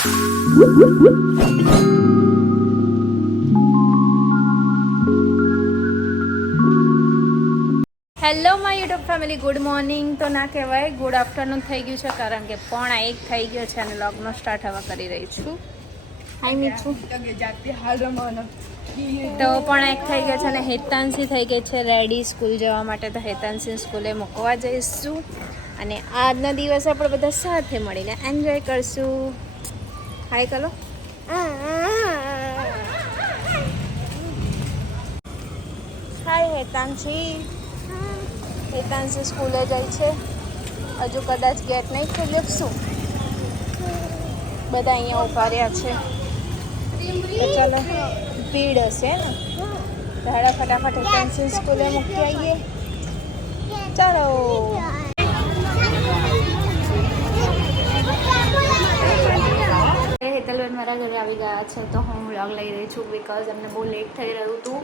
Hello my YouTube family good morning તો ના કહેવાય ગુડ આફ્ટરનૂન થઈ ગયું છે કારણ કે પોણા એક થઈ ગયો છે અને લોગનો સ્ટાર્ટ હવા કરી રહી છું. હાઈ મીઠું તો પણ એક થઈ ગયો છે અને હેતાંશી થઈ ગઈ છે. રેડી સ્કૂલ જવા માટે તો હેતાંશી સ્કૂલે મૂકવા જઈશું. અને આજના દિવસે આપણે બધા સાથે મળીને એન્જોય કરશું. હાય કરો હાય હેતાંશી. હેતાંશી સ્કૂલે જાય છે. હજુ કદાચ ગેટ નહીં ખુલ્યો શું? બધા અહીંયા ઊભા રહ્યા છે. ચાલો, ભીડ હશે ને? ધાડા ફટાફટ હેતાંશી સ્કૂલે મૂકી આવીએ. ચાલો. હેતલબેન મારા ઘરે આવી ગયા છે તો હું વ્લોગ લઈ રહી છું બિકોઝ અમને બહુ લેટ થઈ રહ્યું હતું.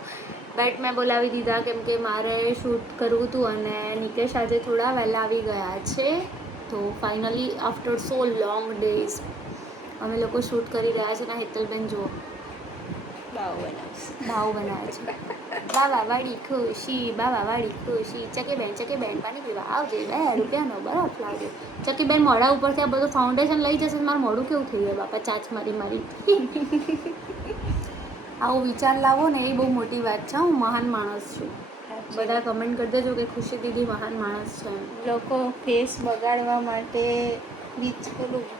બટ મેં બોલાવી દીધા કેમ કે મારે શૂટ કરવું હતું અને નિકેશ આજે થોડા વહેલા આવી ગયા છે. તો finally after so long days અમે લોકો શૂટ કરી રહ્યા છે ને હેતલબેન જુઓ. બાવ બનાવે છે. બાવા વાળી ખુશી બાવા વાળી ખુશી ચકી બેન ચકી બેન પાણી પીવા આવજે બે રૂપિયાનો બરફ લાવજો. ચકી બેન મોઢા ઉપરથી આ બધું ફાઉન્ડેશન લઈ જશે મારું મોઢું કેવું થઈ જાય બાપા? ચાચ મારી મારી. આવો વિચાર લાવો ને એ બહુ મોટી વાત છે હું મહાન માણસ છું. બધા કમેન્ટ કરી દેજો કે ખુશી દીદી મહાન માણસ છે લોકો ફેસ બગાડવા માટે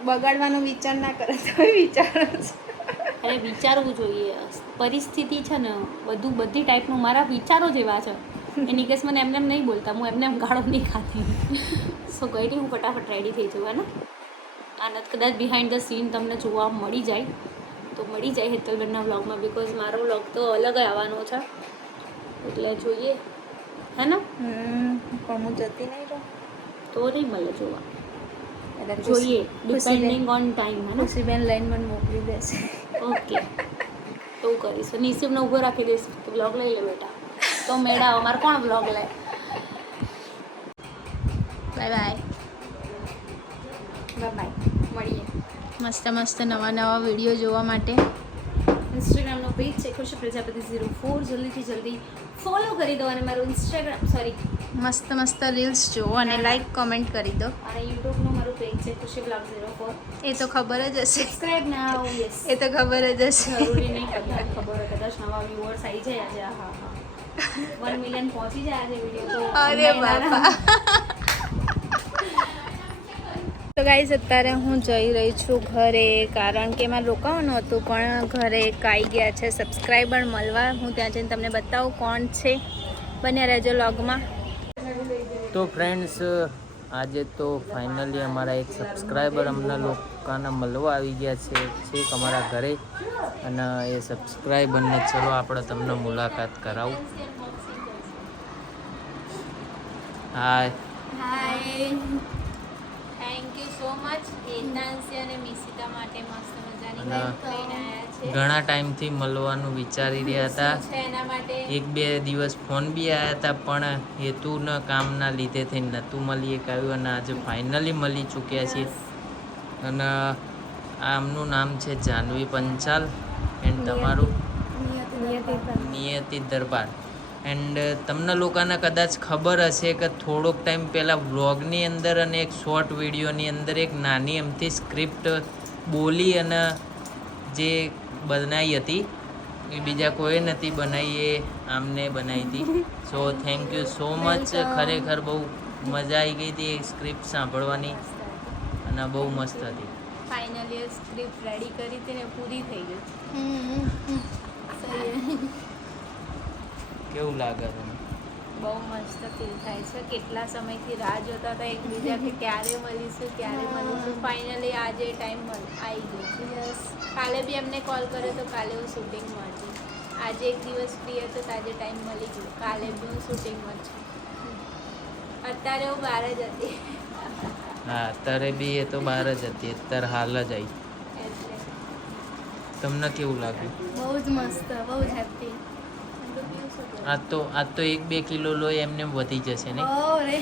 બગાડવાનો વિચાર ના કરે તો વિચારો અરે વિચારવું જોઈએ. પરિસ્થિતિ છે ને બધું બધી ટાઈપનું મારા વિચારો જેવા છે. એની કેસ મને એમને એમ નહીં બોલતા હું એમને એમ ગાળો નહીં ખાતી. સો ગઈ રહી હું ફટાફટ રેડી થઈ જવા ને આનંદ કદાચ બિહાઇન્ડ ધ સીન તમને જોવા મળી જાય. તો મળી જાય હેતલબેનના વ્લોગમાં બિકોઝ મારો વ્લોગ તો અલગ આવવાનો છે. એટલે જોઈએ. હે ને પણ હું જતી નહીં રહું. તો નહીં મળે જોવા. જોઈએ ડિપેન્ડિંગ ઓન ટાઈમ હે ને ખુશીબેન લાઈન મને મોકલી દેશે. ઓકે. તો કરીશું. નિશિબને ઊભો રાખી દઈશ. બ્લોગ લઈ લે બેટા. તો મેળા અમારે કોણ બ્લોગ લે? બાય બાય બાય મળીએ. મસ્ત મસ્ત નવા નવા વીડિયો જોવા માટે. ઇન્સ્ટાગ્રામનો પેજ છે. ખુશી પ્રજાપતિ ઝીરો ફોર જલ્દીથી જલ્દી ફોલો કરી દો અને મારું ઇન્સ્ટાગ્રામ સોરી મસ્ત મસ્ત રીલ્સ જુઓ અને લાઈક કોમેન્ટ કરી દો. અને યુટ્યુબનું મારું પેજ છે ખુશી બ્લોગ ઝીરો ફોર એ તો ખબર જ હશે. સબસ્ક્રાઇબ ના યસ એ તો ખબર જ હશે. જરૂરી નહીં કદાચ ખબર હોય કદાચ નવા વ્યુઅર્સ આવી જાય આજે હા હા વન મિલિયન પહોંચી જાય આજે વીડિયો તો. અરે બાપા. તો ગાઈઝ અત્યારે હું જઈ રહી છું ઘરે કારણ કે મારે રોકાવાનું હતું પણ ઘરે એક આવી ગયા છે સબસ્ક્રાઈબર મળવા. હું ત્યાં જઈને તમને બતાવું કોણ છે. બન્યા રહેજો લોગમાં તો ફ્રેન્ડ્સ આજે તો ફાઇનલી અમારા એક સબસ્ક્રાઈબર અમને લોકોના મળવા આવી ગયા છે. છેક અમારા ઘરે. અને એ સબસ્ક્રાઈબરને ચલો આપણે તમને મુલાકાત કરાવું. Hi hi thank you so much અને મિસિકા માટે મસ્ત મજાની અને લઈને આવ્યા છે. ઘણા ટાઈમથી મળવાનું વિચારી રહ્યા હતા. એના માટે? એક બે દિવસ ફોન બી આવ્યા હતા પણ હેતુના કામના લીધે થઈ નહોતું મળી એકાયું અને આજે ફાઇનલી મળી ચૂક્યા છીએ. અને આમનું નામ છે જાનવી પંચાલ એન્ડ તમારું? નિયતિ દરબાર. એન્ડ તમને લોકોને કદાચ ખબર હશે કે થોડોક ટાઈમ પહેલાં વ્લોગની અંદર અને એક શોર્ટ વિડીયોની અંદર એક નાની એમથી સ્ક્રિપ્ટ બોલી અને જે બનાવી હતી એ બીજા કોઈ નથી બનાવી એ આમને બનાવી હતી. So thank you so much ખરેખર બહુ મજા આવી ગઈ હતી એ સ્ક્રિપ્ટ સાંભળવાની અને બહુ મસ્ત હતી. ફાઇનલી સ્ક્રિપ્ટ રેડી કરી હતી ને પૂરી થઈ ગઈ. કેવું લાગે તમને? બહુ મસ્ત ફીલ થાય છે. કેટલા સમયથી રાહ જોતા હતા એકબીજા કે ક્યારે મળીશું ક્યારે મળીશું? ફાઇનલી આજે ટાઈમ આવી ગયો. યસ કાલે બી એમને કોલ કર્યો તો કાલે હું શૂટિંગમાં હતી આજે એક દિવસ ફ્રી હતો તો આજે ટાઈમ મળી ગયો. કાલે બી હું શૂટિંગમાં છું અત્યારે હું બહાર જ હતી. હા અત્યારે બી એ તો બહાર જ હતી. અત્યારે હાલ જ આવી તમને કેવું લાગ્યું? બહુ જ મસ્ત બહુ જ હેપી આ તો આ તો એક બે કિલો લોહી એમને વધી જશે oh, ને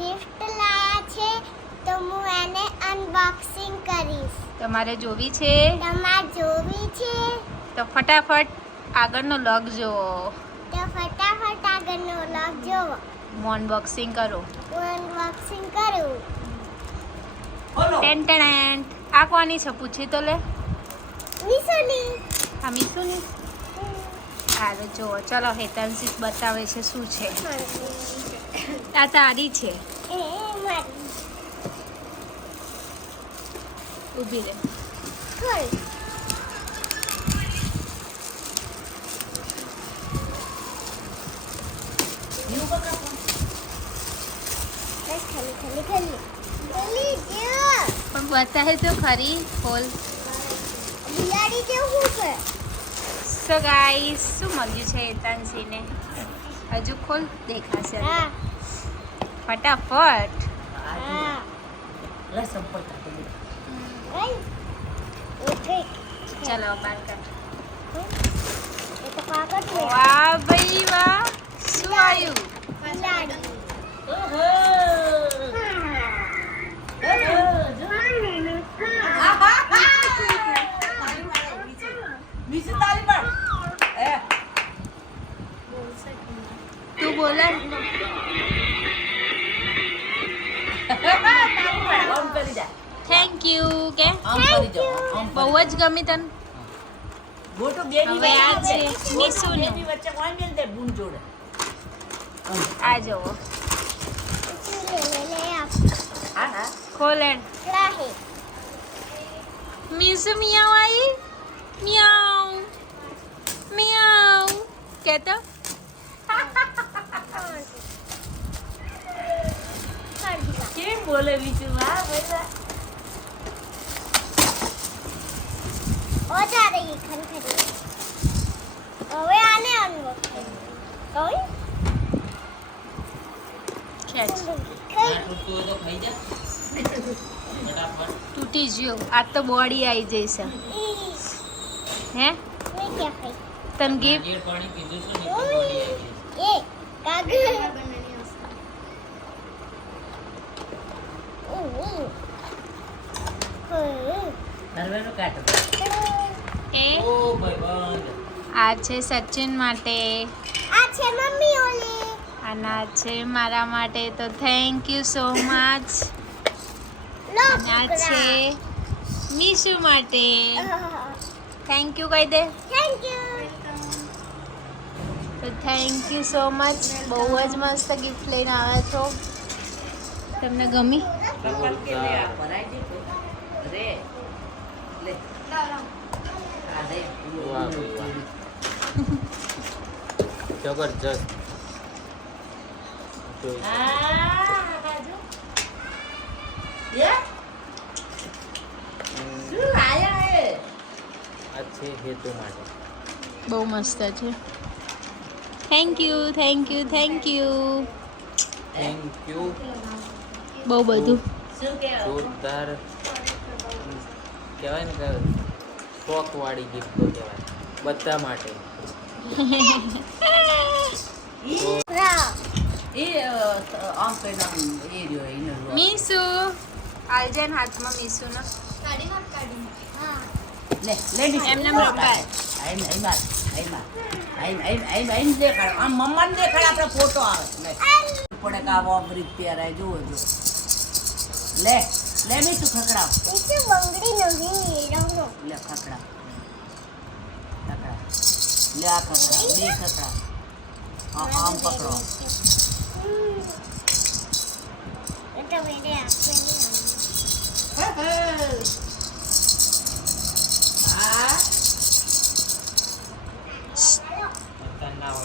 ગિફ્ટ લાયા છે તો હું એને અનબોક્સિંગ કરીશ. તમારે જોવી છે? તમારે જોવી છે? તો ફટાફટ આગળનો લોગ જુઓ તો ફટાફટ આગળનો લોગ જુઓ અનબોક્સિંગ કરો. હું અનબોક્સિંગ કરું ટેન ટેન આ કોની છે પૂછી તો લે. મિસુની. આ મિસુની? સારું જુઓ. ચલો હેતનસીસ બતાવે છે શું છે. આ તારી છે. ઊભી રહે ખોલ એ ખાલી ખાલી ખાલી ખાલી જો પણ બતાવે તો ખરી ખોલ. બિલાડી કેવું છે? સો ગાઈસ શું મળ્યું છે હેતનસીને હજુ ખોલ દેખાશે. હા. ફટાફટ. ચલો બાર છે. વાહ ભાઈ વાહ. શું આવ્યું? બિલાડી. તું બોલે. થેન્ક યુ કે? બહુ જ ગમી તને. હવે આ છે મીસુનું આ જુઓ. લે લે લે આપ ખોલે. રાહે મીસુ મિયાવ આવી મિયાવ મિયાવ કહેતો ઓ જા રહી ખનખરી હવે આને અનબોક્સ કરી તૂટી ગયો આ તો બોડી આવી ઈ હે? તને ગિફ્ટ એ કાગળ. એ? આ છે સચિન માટે. આ છે મમ્મી ઓલી અને આ છે મારા માટે તો થેન્ક યુ સો મચ અને આ છે મીશુ માટે. થેન્ક યુ કહી દે. થેન્ક યુ તો થેન્ક યુ સો મચ બહુ જ મસ્ત ગિફ્ટ લઈને આવ્યા છો. તમને ગમી? જબરજસ્ત. બહુ મસ્ત છે. Thank you thank you thank you thank you બહુ બધું. જોરદાર. કહેવાય ને કે શોખ વાળી ગિફ્ટો કહેવાય બધા માટે મીસુ આલજન હાથમાં મીસુના હા ફોટો આવે પડે કે આવો બ્રિજ પહેરાય જોવો જો લે લે મી તું ખકડાવ નીચે બંગડી નહીં રંગો લે ખકડાવ ખકડાવ લે આ ખકડાવ બે ખકડાવ આ આમ પકડો.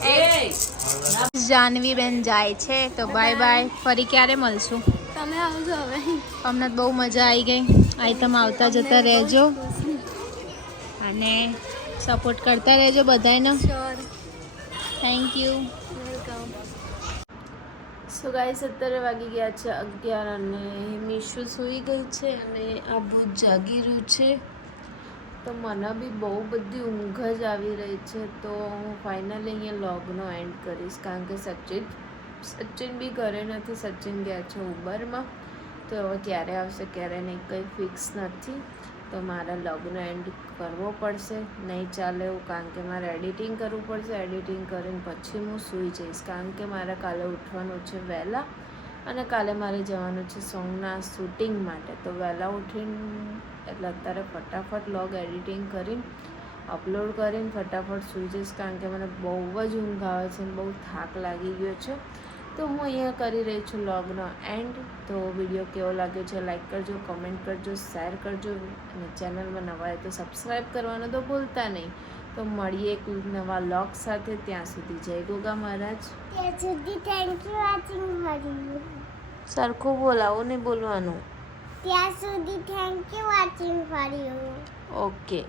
મેરે જાનવી બેન જાય છે તો બાય બાય. ફરી ક્યારે મળશું? તમે આવજો હવે. અમને તો બહુ મજા આવી ગઈ. અહીં તમે આવતા જતા રહેજો. અને સપોર્ટ કરતા રહેજો બધાને thank you welcome so guys અત્યારે વાગી ગયા છે અગિયાર અને મીશુ સૂઈ ગઈ છે અને આ ભૂત જાગી રહ્યું છે. તો મને બી બહુ બધી ઊંઘ જ આવી રહી છે. તો હું ફાઇનલી અહીંયા લોગનો એન્ડ કરીશ. કારણ કે સચિન સચિન બી ઘરે નથી, સચિન ગયા છે ઉબરમાં. તો ક્યારે આવશે, ક્યારે નહીં, કંઈ ફિક્સ નથી. તો મારા લગ્ન એન્ડ કરવો પડશે. નહીં ચાલે એવું, કારણ કે મારે એડિટિંગ કરવું પડશે. એડિટિંગ કરીને પછી હું સૂઈ જઈશ, કારણ કે મારે કાલે ઉઠવાનું છે વહેલા અને કાલે મારે જવાનું છે સોંગના શૂટિંગ માટે. તો વહેલા ઉઠીને, એટલે અત્યારે ફટાફટ લોગ એડિટિંગ કરીને અપલોડ કરીને ફટાફટ સૂઈ જઈશ, કારણ કે મને બહુ જ ઊંઘ આવે છે બહુ થાક લાગી ગયો છે. તો હું અહીંયા કરી રહી છું લોગનો એન્ડ તો વીડિયો કેવો લાગ્યો છે લાઇક કરજો કમેન્ટ કરજો શેર કરજો. અને ચેનલમાં નવા હોય તો સબસ્ક્રાઈબ કરવાનું તો ભૂલતા નહીં. તો મળીએ એક નવા લોગ સાથે. ત્યાં સુધી જય ગોગા મહારાજ. ત્યાં સુધી થેન્ક યુ વોચિંગ સરખું બોલાવો ને બોલવાનું. ત્યાં સુધી થેન્ક યુ વોચિંગ ફરી ઓકે